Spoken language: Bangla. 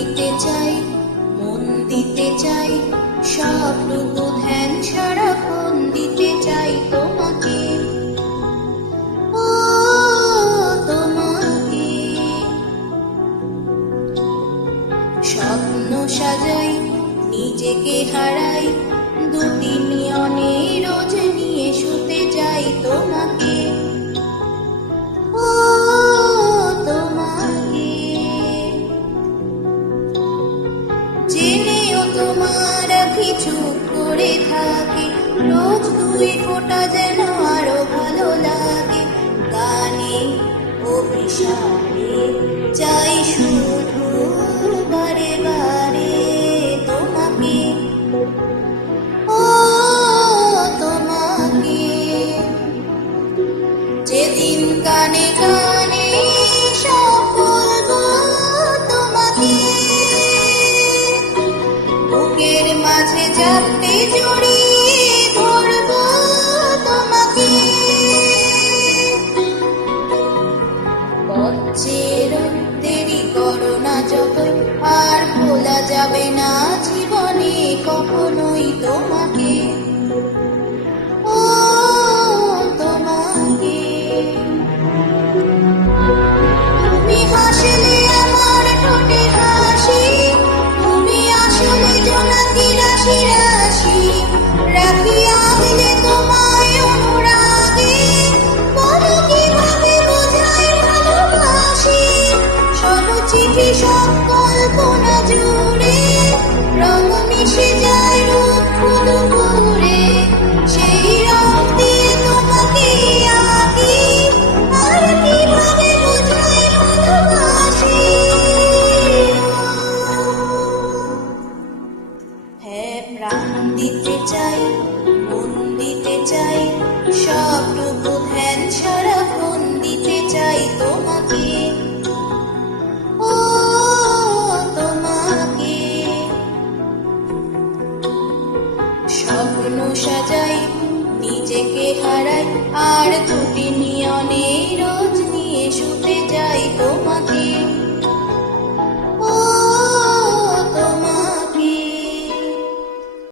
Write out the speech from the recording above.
দিতে চাই, মন দিতে চাই, সবটুকু ধ্যান সারাক্ষণ দিতে চাই তোমাকে, ও তোমাকে। স্বপ্ন সাজাই, নিজেকে হারাই, দুটি নিয়নে রোজ নিয়ে শুতে যাই তোমাকে, ও তোমাকে। জেনেও তোমার আঁখি চুপ করে থাকে, রোজ দুই ফোঁটা যেন আরো ভালো লাগে। গানে অভিসারে চাই শুধু বারে বারে তোমাকে, ও তোমাকে। যেদিন কানে কানে সব বলবো তোমাকে, বুকের মাঝে চাপতে জড়িয়ে ধরবো তোমাকে। পথের দেরি করো না যত, আর ভোলা যাবে না জীবনে কখনোই তোমাকে, ও তোমাকে। তুমি হাসলে আমার ঠোঁটে হাসি, তুমি আসলে জোনাকি রাশি রাশি, রাখি আগলে তোমায় অনুরাগে, বলো কিভাবে বোঝাই ভালোবাসি। সব চিঠি সব কল্পনা জুড়ে রং মিশে যায় রূপ ফুল ঘুরে, সেই রং দিয়ে তোমাকে আঁকি, আর কিভাবে বোঝাই ভালোবাসি। হ্যাঁ, প্রাণ দিতে চাই, মন দিতে চাই, সবটুকু ধ্যান সারাক্ষণ দিতে চাই তোমাকে, ও তোমাকে। স্বপ্ন সাজাই, নিজেকে হারাই, আর দুটি নিয়নে রোজ নিয়ে শুতে যাই তোমাকে,